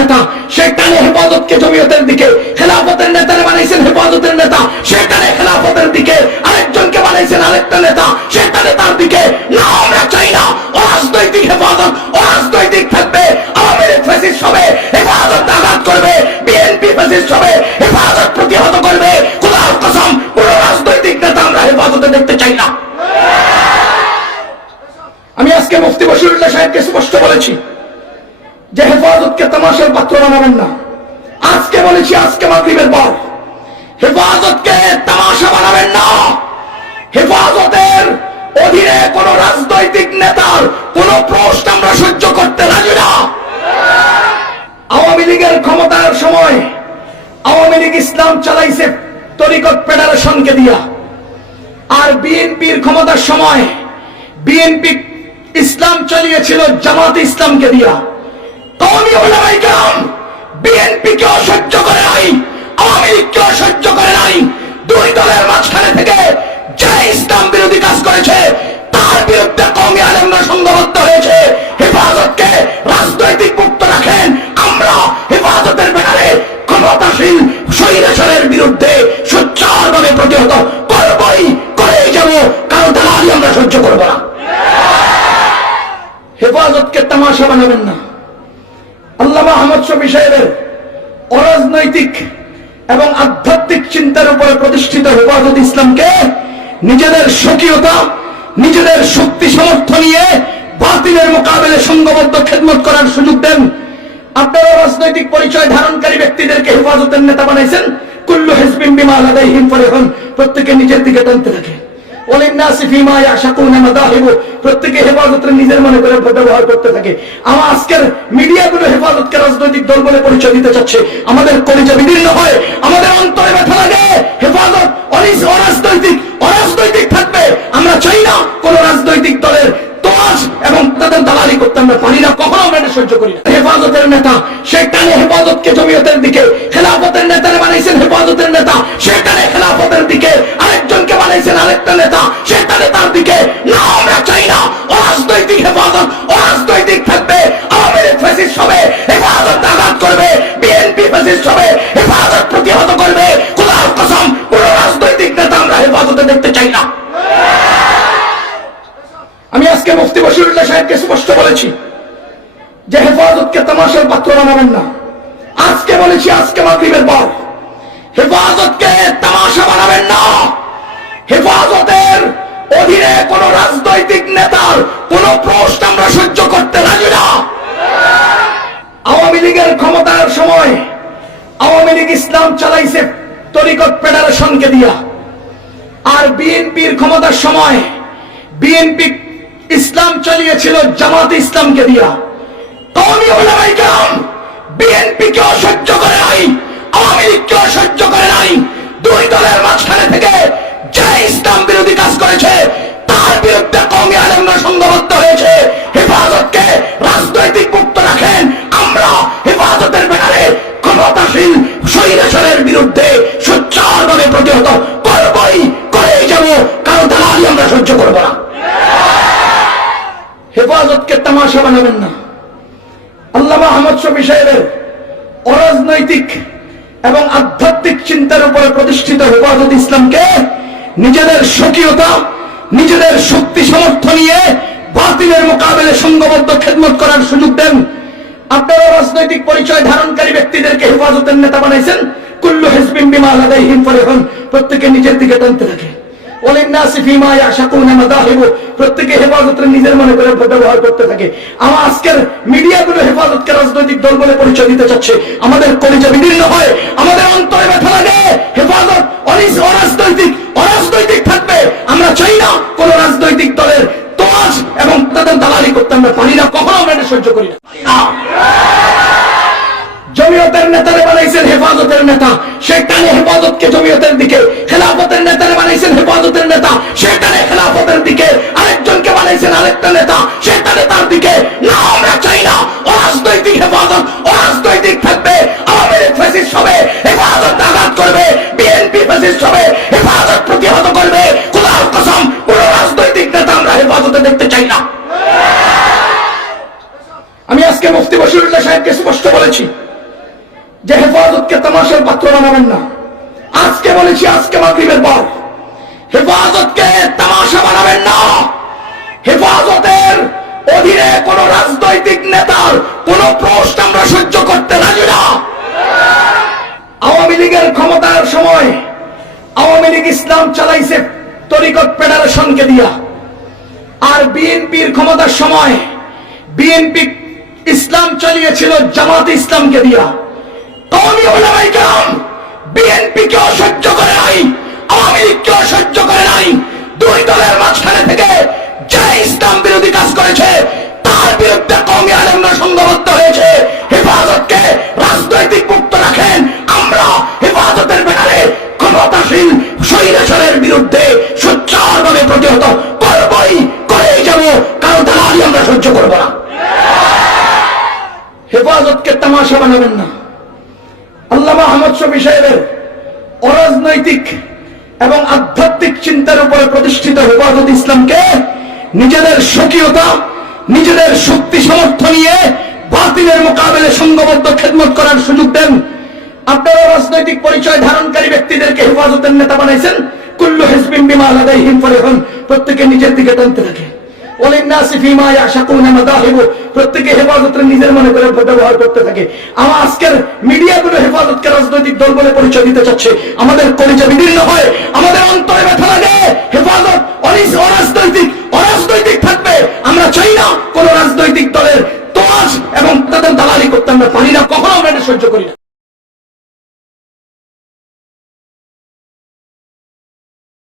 নেতা, সে টানে হেফাজতকে জমিয়তের দিকে। খেলাফতের নেতারে বানাইছেন হেফাজতের নেতা, সে টানে খেলাফতের দিকে। আরেকজনকে বানাইছেন আরেকটা নেতা, সে টানে তার দিকে। না, আমরা চাই না অরাজনৈতিক হেফাজত। অরাজনৈতিক থাকবে, আওয়ামী লীগ ফ্যাসিস্ট হবে, হেফাজত আঘাত করবে। বিএনপি ফ্যাসিস্ট হবে, হেফাজত প্রতিহত করবে। খোদার কসম, কোন রাজনৈতিক নেতা আমরা হেফাজতে দেখতে চাই না। আমি আজকে মুফতি বশিরুল্লাহ সাহেবকে স্পষ্ট বলেছি যে হেফাজতকে তামাশার পাত্র বানাবেন না। আজকে বলেছি, আজকে মাগরিবের পর, হেফাজতকে তামাশা বানাবেন না। হেফাজতের অধীনে কোন রাজনৈতিক নেতার কোন প্রশ্ন আমরা সহ্য করতে রাজি না। আওয়ামী লীগের ক্ষমতার সময় আওয়ামী লীগ ইসলাম চালাইছে তরিকত ফেডারেশনকে দিয়া, আর বিএনপির ক্ষমতার সময় বিএনপি ইসলাম চালিয়েছিল জামাত ইসলামকে দিয়া। কওমি উলামায়ে কেরাম বিএনপি কে অসহ্য করে নাই, আওয়ামী লীগকে অসহ্য করে নাই। দুই দলের মাঝখানে থেকে যে ইসলাম বিরোধী কাজ করেছে তার বিরুদ্ধে কওমি আলেমরা সংঘবদ্ধ হয়েছে। হেফাজতকে রাজনৈতিক মুক্ত রাখেন, আমরা হেফাজতের ব্যাপারে ক্ষমতাশীল স্বৈরাচারের বিরুদ্ধে সোচ্চারভাবে প্রতিহত করবই, করেই যাব। কারণ দালালি আমরা সহ্য করব না। হেফাজতকে তামাশা বানাবেন না। আল্লামা আহমদ শফী সাহেবের অরাজনৈতিক এবং আধ্যাত্মিক চিন্তার উপরে প্রতিষ্ঠিত হেফাজত ইসলামকে নিজেদের স্বকীয়তা, নিজেদের শক্তি সামর্থ্য নিয়ে বাতিলের মোকাবেলে সংঘবদ্ধ খেদমত করার সুযোগ দেন। আপনারা রাজনৈতিক পরিচয় ধারণকারী ব্যক্তিদেরকে হেফাজতের নেতা বানাইছেন। কুল্লু হিজবিন বিমা লাদাইহিম ফারিহুন, প্রত্যেকে নিজের দিকে টানতে থাকে। প্রত্যেকে হেফাজতের নিজের মনে করে ব্যবহার করতে থাকে। আমার আজকের মিডিয়াগুলো হেফাজতকে রাজনৈতিক দল বলে পরিচয় দিতে চাচ্ছে। আমাদের কলিজা বিদীর্ণ হয়, আমাদের অন্তরে ব্যথা লাগে। হেফাজত অরাজনৈতিক থাকবে। আমরা চাই না কোন রাজনৈতিক দলের তোয়াজ এবং তাদের দালালি করতে আমরা পারি না, কখনো আমরা এটা সহ্য করি না। হেফাজতের নেতা, সে টানে হেফাজতকে জমিয়তের দিকে। খেলাফতের নেতারে বানাইছেন হেফাজতের নেতা, সে টানে খেলাফতের দিকে। আরেকজনকে বানাইছেন আরেকটা নেতা, সে টানে তার দিকে। না, আমরা চাই না অরাজনৈতিক হেফাজত। অরাজনৈতিক থাকবে, আওয়ামী লীগ ফ্যাসিস্ট হবে, হেফাজত আঘাত করবে। বিএনপি ফ্যাসিস্ট হবে, হেফাজত প্রতিহত করবে। খোদার কসম, কোন রাজনৈতিক নেতা আমরা হেফাজতে দেখতে চাই না। আমি আজকে মুফতি বশিরুল্লাহ সাহেবকে স্পষ্ট বলেছি যে হেফাজতকে তামাশার পাত্র বানাবেন না। আজকে বলেছি, আজকে মাগরিবের পর, হেফাজতকে তামাশা বানাবেন না। হেফাজতের অধীনে কোন রাজনৈতিক নেতার কোন প্রশ্ন আমরা সহ্য করতে রাজি না। আওয়ামী লীগের ক্ষমতার সময় আওয়ামী লীগ ইসলাম চালাইছে তরিকত ফেডারেশনকে দিয়া, আর বিএনপির ক্ষমতার সময় বিএনপি ইসলাম চালিয়েছিল জামাত ইসলামকে দিয়া। কওমি উলামায়ে কেরাম বিএনপি কে অসহ্য করে নাই, আওয়ামী লীগকে অসহ্য করে নাই। দুই দলের মাঝখানে থেকে যে ইসলাম বিরোধী কাজ করেছে তার বিরুদ্ধে কওমি আলেমরা সংঘবদ্ধ হয়েছে। হেফাজতকে রাজনৈতিক মুক্ত রাখেন, আমরা হেফাজতের ব্যাপারে ক্ষমতাশীল স্বৈরাচারের বিরুদ্ধে সোচ্চারভাবে প্রতিহত করবই, করেই যাব। কারণ দালালি আমরা সহ্য করব না। হেফাজতকে তামাশা বানাবেন না। আল্লামা আহমদ শফী সাহেবের অরাজনৈতিক এবং আধ্যাত্মিক চিন্তার উপরে প্রতিষ্ঠিত হেফাজত ইসলামকে নিজেদের স্বকীয়তা, নিজেদের শক্তি সামর্থ্য নিয়ে বাতিলের মোকাবেলে সংঘবদ্ধ খেদমত করার সুযোগ দেন। আপনারা রাজনৈতিক পরিচয় ধারণকারী ব্যক্তিদেরকে হেফাজতের নেতা বানাইছেন। কুল্লু হিজবিন বিমা লাদাইহিম ফারিহুন, প্রত্যেকে নিজের দিকে টানতে থাকে। প্রত্যেকে হেফাজতের নিজের মনে করে ব্যবহার করতে থাকে। আমার আজকের মিডিয়াগুলো হেফাজতকে রাজনৈতিক দল বলে পরিচয় দিতে চাচ্ছে। আমাদের কলিজা বিদীর্ণ হয়, আমাদের অন্তরে ব্যথা লাগে। হেফাজত অরাজনৈতিক থাকবে। আমরা চাই না কোন রাজনৈতিক দলের তোয়াজ এবং তাদের দালালি করতে আমরা পারি না, কখনো আমরা এটা সহ্য করি না। জমিয়তের নেতারে বানাইছেন হেফাজতের নেতা, সে টানে হেফাজতকে জমিয়তের দিকে। খেলাফতের নেতারে বানাইছেন হেফাজতের নেতা, সে টানে খেলাফতের দিকে। আরেকজনকে বানাইছেন আরেকটা নেতা, সে টানে তার দিকে। না, আমরা চাই না অরাজনৈতিক হেফাজত। অরাজনৈতিক থাকবে, আওয়ামী লীগ ফ্যাসিস্ট হবে, হেফাজত আঘাত করবে। বিএনপি ফ্যাসিস্ট হবে, হেফাজত প্রতিহত করবে। খোদার কসম, কোন রাজনৈতিক নেতা আমরা হেফাজতে দেখতে চাই না। আমি আজকে মুফতি বশিরুল্লাহ সাহেবকে স্পষ্ট বলেছি যে হেফাজতকে তামাশার পাত্র বানাবেন না। আজকে বলেছি, আজকে মাগরিবের পর, হেফাজতকে তামাশা বানাবেন না। হেফাজতের অধীনে কোন রাজনৈতিক নেতার কোন প্রশ্ন আমরা সহ্য করতে রাজি না। আওয়ামী লীগের ক্ষমতার সময় আওয়ামী লীগ ইসলাম চালাইছে তরিকত ফেডারেশনকে দিয়া, আর বিএনপির ক্ষমতার সময় বিএনপি ইসলাম চালিয়েছিল জামাত ইসলামকে দিয়া। কওমি উলামায়ে কেরাম বিএনপি কে অসহ্য করে নাই, আওয়ামী লীগকে অসহ্য করে নাই। দুই দলের মাঝখানে থেকে যে ইসলাম বিরোধী কাজ করেছে তার বিরুদ্ধে কওমি আলেমরা সংঘবদ্ধ হয়েছে। হেফাজতকে রাজনৈতিক মুক্ত রাখেন, আমরা হেফাজতের ব্যাপারে ক্ষমতাশীল স্বৈরাচারের বিরুদ্ধে সোচ্চারভাবে প্রতিহত করবই, করেই যাব, কারণ দালালি আমরা সহ্য করব না। হেফাজতকে তামাশা বানাবেন না। আল্লামা আহমদ শফী সাহেবের অরাজনৈতিক এবং আধ্যাত্মিক চিন্তার উপরে প্রতিষ্ঠিত হেফাজত ইসলামকে নিজেদের স্বকীয়তা, নিজেদের শক্তি সামর্থ্য নিয়ে বাতিলের মোকাবেলায় সংঘবদ্ধ খেদমত করার সুযোগ দেন। আপনারা রাজনৈতিক পরিচয় ধারণকারী ব্যক্তিদেরকে হেফাজতের নেতা বানাইছেন। কুল্লু হিজবিন বিমা লাদাইহিম ফারিহুন, প্রত্যেকে নিজের দিকে টানতে থাকে। ওয়ালিন্নাসি ফীমা ইয়াশাকুনা মাদাহিবু, প্রত্যেকে হেফাজতের নিজের মনে করে ব্যবহার করতে থাকে। আমার আজকের মিডিয়াগুলো হেফাজতকে রাজনৈতিক দল বলে পরিচয় দিতে চাচ্ছে। আমাদের কলিজা বিদীর্ণ হয়, আমাদের অন্তরে ব্যথা লাগে।